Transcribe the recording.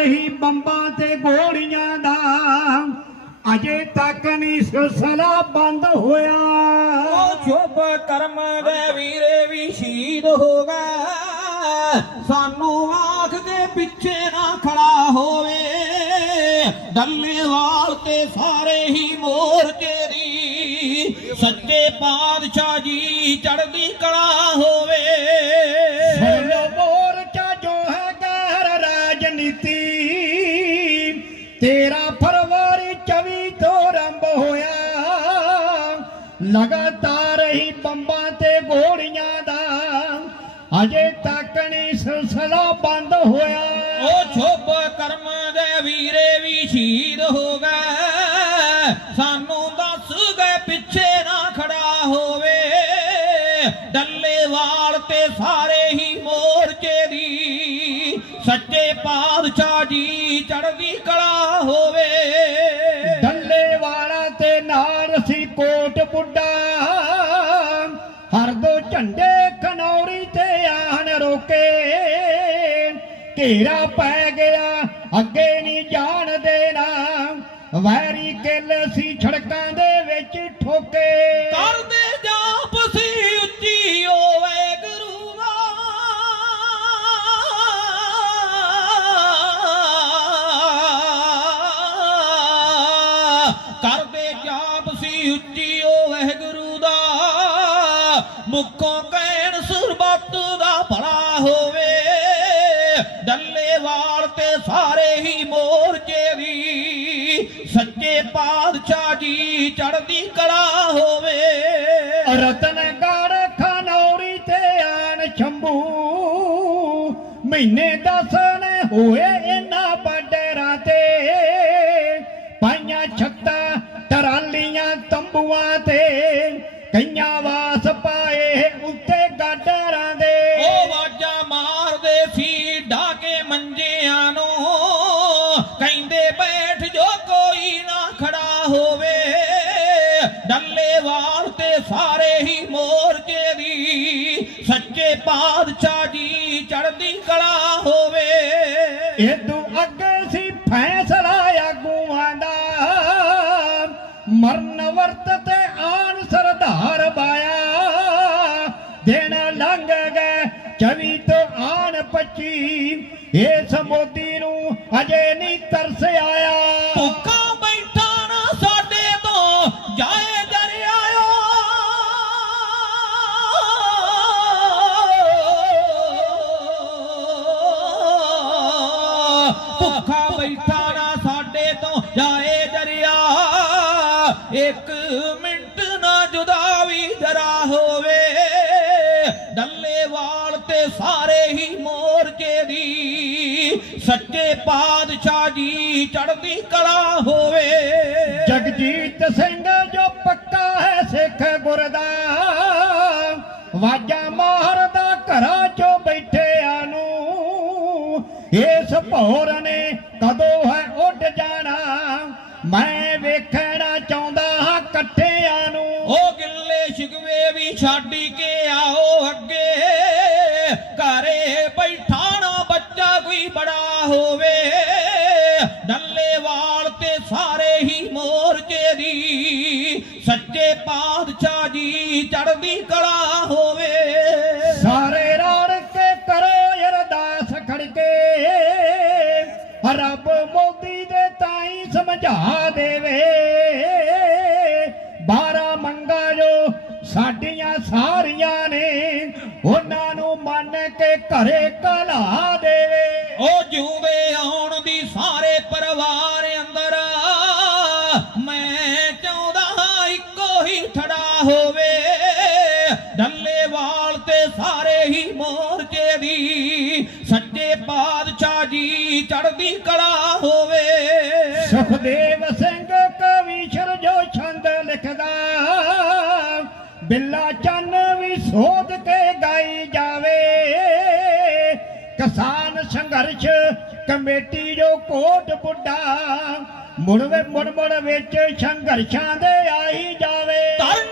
ਰਹੀ ਬੰਬਾਂ ਤੇ ਗੋਲੀਆਂ ਦਾ ਅਜੇ ਤੱਕ ਨਹੀਂ ਸਿਲਸਿਲਾ ਬੰਦ ਹੋਇਆ। ਉਹ ਸ਼ੁਭ ਕਰਮ ਦੇ ਵੀਰੇ ਵੀ ਸ਼ਹੀਦ ਹੋ ਗਏ। ਸਾਨੂੰ ਆਖ ਕੇ ਪਿੱਛੇ ਨਾ ਖੜਾ ਹੋਵੇ। ਡੱਲੇਵਾਲ ਤੇ ਸਾਰੇ ਹੀ ਮੋਰਚੇ ਦੀ ਸੱਚੇ ਪਾਤਸ਼ਾਹ ਜੀ ਚੜ੍ਹਦੀ ਕਲਾ ਹੋਵੇ। 13 ਫਰਵਰੀ 24 ਤੋਂ ਆਰੰਭ ਹੋਇਆ। ਲਗਾਤਾਰ ਹੀ ਬੰਬਾਂ ਤੇ ਗੋਲੀਆਂ ਦਾ ਅਜੇ ਤੱਕ ਨਹੀਂ ਸਿਲਸਿਲਾ ਬੰਦ ਹੋਇਆ। ਉਹ ਸ਼ੁਭ ਕਰਮਾਂ ਦੇ ਵੀਰੇ ਵੀ ਸ਼ਹੀਦ ਹੋ ਗਏ। ਸਾਨੂੰ ਦੱਸ ਗਏ ਪਿੱਛੇ ਨਾ ਖੜਾ ਹੋਵੇ। ਡੱਲੇਵਾਲ ਤੇ ਸਾਰੇ ਪਾਤਸ਼ਾਹ ਜੀ ਚੜ੍ਹਦੀ ਕਲਾ ਹੋਵੇ। ਡੱਲੇ ਵਾਲਾ ਤੇ ਨਾਲ ਸੀ ਕੋਟ ਬੁੱਢਾ ਹਰ ਦੋ ਝੰਡੇ ਖਨੌਰੀ ਤੇ ਆਣ ਰੋਕੇ। ਘੇਰਾ ਪੈ ਗਿਆ ਅੱਗੇ ਨਹੀਂ ਜਾਣ ਦੇਣਾ। ਵੈਰੀ ਕਿੱਲ ਸੀ ਛੜਕਾਂ ਦੇ ਵਿੱਚ ਠੋਕੇ। ਕਰਦੇ ਜਾਪ ਸੀ ਉੱਚੀ ਓਏ ਗੁਰੂ ਦਾ, ਮੁੱਖੋਂ ਕਹਿਣ ਸਰਬੱਤ ਦਾ ਭਲਾ ਹੋਵੇ। ਡੱਲੇਵਾਲ ਤੇ ਸਾਰੇ ਹੀ ਮੋਰਚੇ ਦੀ ਸੱਚੇ ਪਾਤਸ਼ਾਹ ਜੀ ਚੜਦੀ ਕਲਾ ਹੋਵੇ। ਰਤਨਗੜ ਖਨੌਰੀ ਤੇ ਆਣ ਸ਼ੰਭੂ, ਮਹੀਨੇ ਦਸ ਨੇ ਹੋਏ ਹੋਵੇ। ਡੱਲੇਵਾਲ ਤੇ ਸਾਰੇ ਹੀ ਮੋਰਚੇ ਦੀ ਸੱਚੇ ਪਾਤਸ਼ਾਹ ਜੀ ਚੜ੍ਹਦੀ ਕਲਾ ਹੋਵੇ। ਇਦੋਂ ਇੱਕ ਮਿੰਟ ਨਾ ਜੁਦਾ ਵੀ ਜਰਾ ਹੋਵੇ। ਡੱਲੇਵਾਲ ਤੇ ਸਾਰੇ ਹੀ ਮੋਰਚੇ ਦੀ ਸੱਚੇ ਪਾਤਸ਼ਾਹ ਜੀ ਚੜ੍ਹਦੀ ਕਲਾ ਹੋਵੇ। ਜਗਜੀਤ ਸਿੰਘ ਜੋ ਪੱਕਾ ਹੈ ਸਿੱਖ ਗੁਰਦਾ, ਵਾਜਾ ਮਾਰਦਾ ਘਰਾਂ ਚੋਂ ਬੈਠਿਆਂ ਨੂੰ ਇਸ ਭੌਰ ਹੋਵੇ। ਡੱਲੇਵਾਲ ਤੇ ਸਾਰੇ ਹੀ ਮੋਰਚੇ ਦੀ ਸੱਚੇ ਪਾਤਸ਼ਾਹ ਜੀ ਚੜ੍ਹਦੀ ਕਲਾ ਹੋਵੇ। ਸਾਰੇ ਰਲ ਕੇ ਕਰੋ ਅਰਦਾਸ ਖੜਕੇ। ਰੱਬ ਮੋਦੀ ਦੇ ਤਾਈ ਸਮਝਾ ਦੇਵੇ। ਬਾਰਾ ਮੰਗਾ ਜੋ ਸਾਡੀਆਂ ਸਾਰੀਆਂ ਨੇ, ਉਹਨਾਂ ਨੂੰ ਮੰਨ ਕੇ ਘਰੇ ਕਲਾ ਦੇ। ਮੈਂ ਚਾਹੁੰਦਾ ਇੱਕੋ ਹੀ ਠੜਾ ਹੋਵੇ। ਡੱਲੇਵਾਲ ਤੇ ਸਾਰੇ ਹੀ ਮੋਰਚੇ ਦੀ ਸੱਚੇ ਪਾਤਸ਼ਾਹ ਜੀ ਚੜ੍ਹਦੀ ਕਲਾ ਹੋਵੇ। ਸੁਖਦੇਵ ਸਿੰਘ ਕਵੀਸ਼ਰ ਜੋ ਛੰਦ ਲਿਖਦਾ, ਬਿੱਲਾ ਚੰਨ ਵੀ ਸੋਧ ਕੇ ਗਾਈ ਜਾਵੇ। ਕਿਸਾਨ ਸੰਘਰਸ਼ ਕਮੇਟੀ ਜੋ ਕੋਟ ਬੁੱਢਾ ਮੁੜ ਮੁੜ ਮੁੜ ਵਿੱਚ ਸੰਘਰਸ਼ਾਂ ਦੇ ਆਈ ਜਾਵੇ। ਧਰਨ